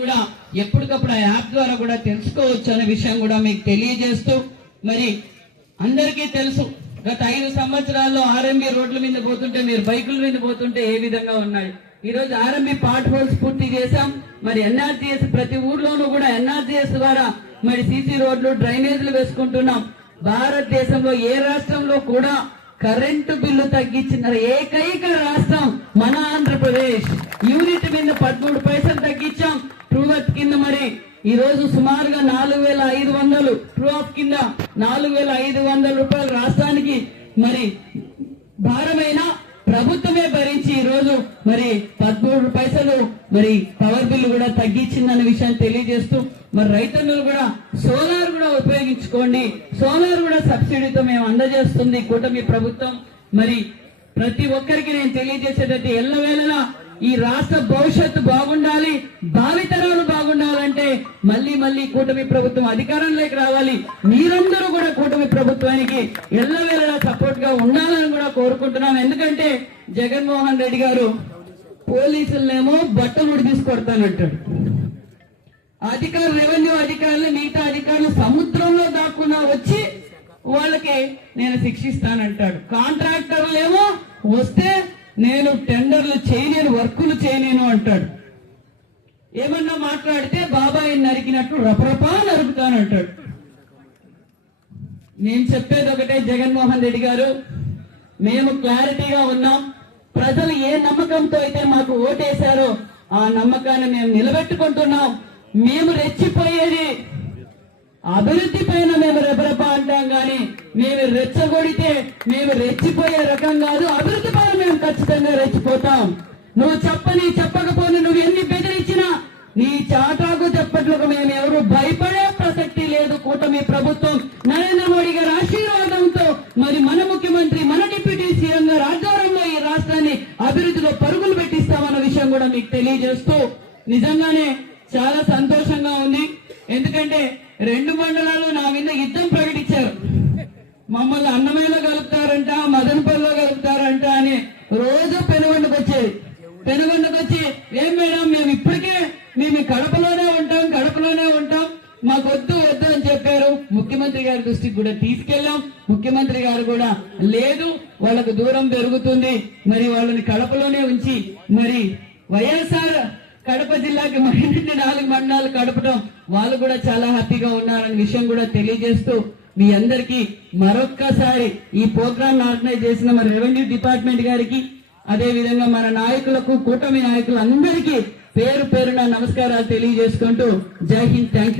కూడా ఎప్పటికప్పుడు ఆ యాప్ ద్వారా కూడా తెలుసుకోవచ్చు అనే విషయం కూడా మీకు తెలియజేస్తూ మరి అందరికీ తెలుసు గత ఐదు సంవత్సరాల్లో ఆర్ఎంబి రోడ్ల మీద పోతుంటే మీరు బైకుల మీద పోతుంటే ఏ విధంగా ఉన్నాయి. ఈ రోజు ఆర్ఎంబి పార్ట్ హోల్స్ పూర్తి చేశాం. మరి ఎన్ఆర్జీఎస్ ప్రతి ఊర్లోనూ కూడా ఎన్ఆర్జీఎస్ ద్వారా మరి సీసీ రోడ్లు డ్రైనేజీలు వేసుకుంటున్నాం. భారతదేశంలో ఏ రాష్ట్రంలో కూడా కరెంటు బిల్లు తగ్గించిన ఏకైక రాష్ట్రం మన ఆంధ్రప్రదేశ్. యూనిట్ మీద పదమూడు పైసలు తగ్గించాం. ట్రూవర్త్ కింద మరి ఈ రోజు సుమారుగా నాలుగు వేల ఐదు వందలు ట్రూ ఆఫ్ కింద నాలుగు వేల ఐదు వందల రూపాయలు రాష్ట్రానికి మరి భారమైన ప్రభుత్వమే భరించి ఈ రోజు మరి పదమూడు పైసలు మరి పవర్ బిల్లు కూడా తగ్గించిందన్న విషయాన్ని తెలియజేస్తూ మరి రైతన్నులు కూడా సోలార్ కూడా ఉపయోగించుకోండి. సోలార్ కూడా సబ్సిడీతో మేము అందజేస్తుంది కూటమి ప్రభుత్వం. మరి ప్రతి ఒక్కరికి నేను తెలియజేసేటట్టు ఎల్లవేళలా ఈ రాష్ట్ర భవిష్యత్తు బాగుండాలి భావితరాలు మళ్ళీ మళ్ళీ కూటమి ప్రభుత్వం అధికారంలోకి రావాలి. మీరందరూ కూడా కూటమి ప్రభుత్వానికి ఎల్లవేళలా సపోర్ట్గా ఉండాలని కూడా కోరుకుంటున్నాం. ఎందుకంటే జగన్మోహన్ రెడ్డి గారు పోలీసులనేమో బట్టలు ఉడి అధికార రెవెన్యూ అధికారులు మిగతా అధికారులు సముద్రంలో దాక్కున్నా వచ్చి వాళ్ళకి నేను శిక్షిస్తానంటాడు. కాంట్రాక్టర్లు ఏమో వస్తే నేను టెండర్లు చేయలేను వర్కులు చేయలేను అంటాడు. ఏమన్నా మాట్లాడితే బాబాయ్ నరికినట్టు రపరపా నరుకుతానంటాడు. నేను చెప్పేది ఒకటే జగన్మోహన్ రెడ్డి గారు మేము క్లారిటీగా ఉన్నాం. ప్రజలు ఏ నమ్మకంతో అయితే మాకు ఓటేశారో ఆ నమ్మకాన్ని మేము నిలబెట్టుకుంటున్నాం. మేము రెచ్చిపోయేది అభివృద్ధి పైన మేము రెబరప అంటాం గాని మేము రెచ్చగొడితే మేము రెచ్చిపోయే రకం కాదు. అభివృద్ధి పైన మేము ఖచ్చితంగా రెచ్చిపోతాం. నువ్వు చెప్పని చెప్పకపోని నువ్వు ఎన్ని నీ చాటాకు చెప్పట్లకు మేము ఎవరు భయపడే ప్రసక్తి లేదు. కూటమి ప్రభుత్వం నరేంద్ర మోడీ గారి ఆశీర్వాదంతో మరి మన ముఖ్యమంత్రి మన డిప్యూటీ సీఎం గారు ఆధ్వర్యంలో ఈ రాష్ట్రాన్ని అభివృద్ధిలో పరుగులు పెట్టిస్తామన్న విషయం కూడా మీకు తెలియజేస్తూ నిజంగానే చాలా సంతోషంగా ఉంది. ఎందుకంటే రెండు మండలాలు నా మీద యుద్ధం ప్రకటించారు. మమ్మల్ని అన్నమయ్యలో కలుపుతారు మదనపల్లిలో కలుపుతారంట అని రోజు పెనుగొండకు వచ్చేది పెనుగొండకు వచ్చి ఏం మేడం మేము ఇప్పటికే మేము ఈ కడపలోనే ఉంటాం కడపలోనే ఉంటాం మాకు వద్దు వద్దు అని చెప్పారు ముఖ్యమంత్రి గారి దృష్టికి కూడా తీసుకెళ్ళాం ముఖ్యమంత్రి గారు కూడా లేదు వాళ్ళకు దూరం పెరుగుతుంది. మరి వాళ్ళని కడపలోనే ఉంచి మరి వైఎస్ఆర్ కడప జిల్లాకి మరిన్ని నాలుగు మండలాలు కడపడం వాళ్ళు కూడా చాలా హ్యాపీగా ఉన్నారనే విషయం కూడా తెలియజేస్తూ మీ అందరికీ మరొక్కసారి ఈ ప్రోగ్రామ్ ఆర్గనైజ్ చేసిన మన రెవెన్యూ డిపార్ట్మెంట్ గారికి అదే విధంగా మన నాయకులకు కూటమి నాయకులు అందరికీ పేరు పేరున నమస్కారాలు తెలియజేసుకుంటూ జై హింద్. థ్యాంక్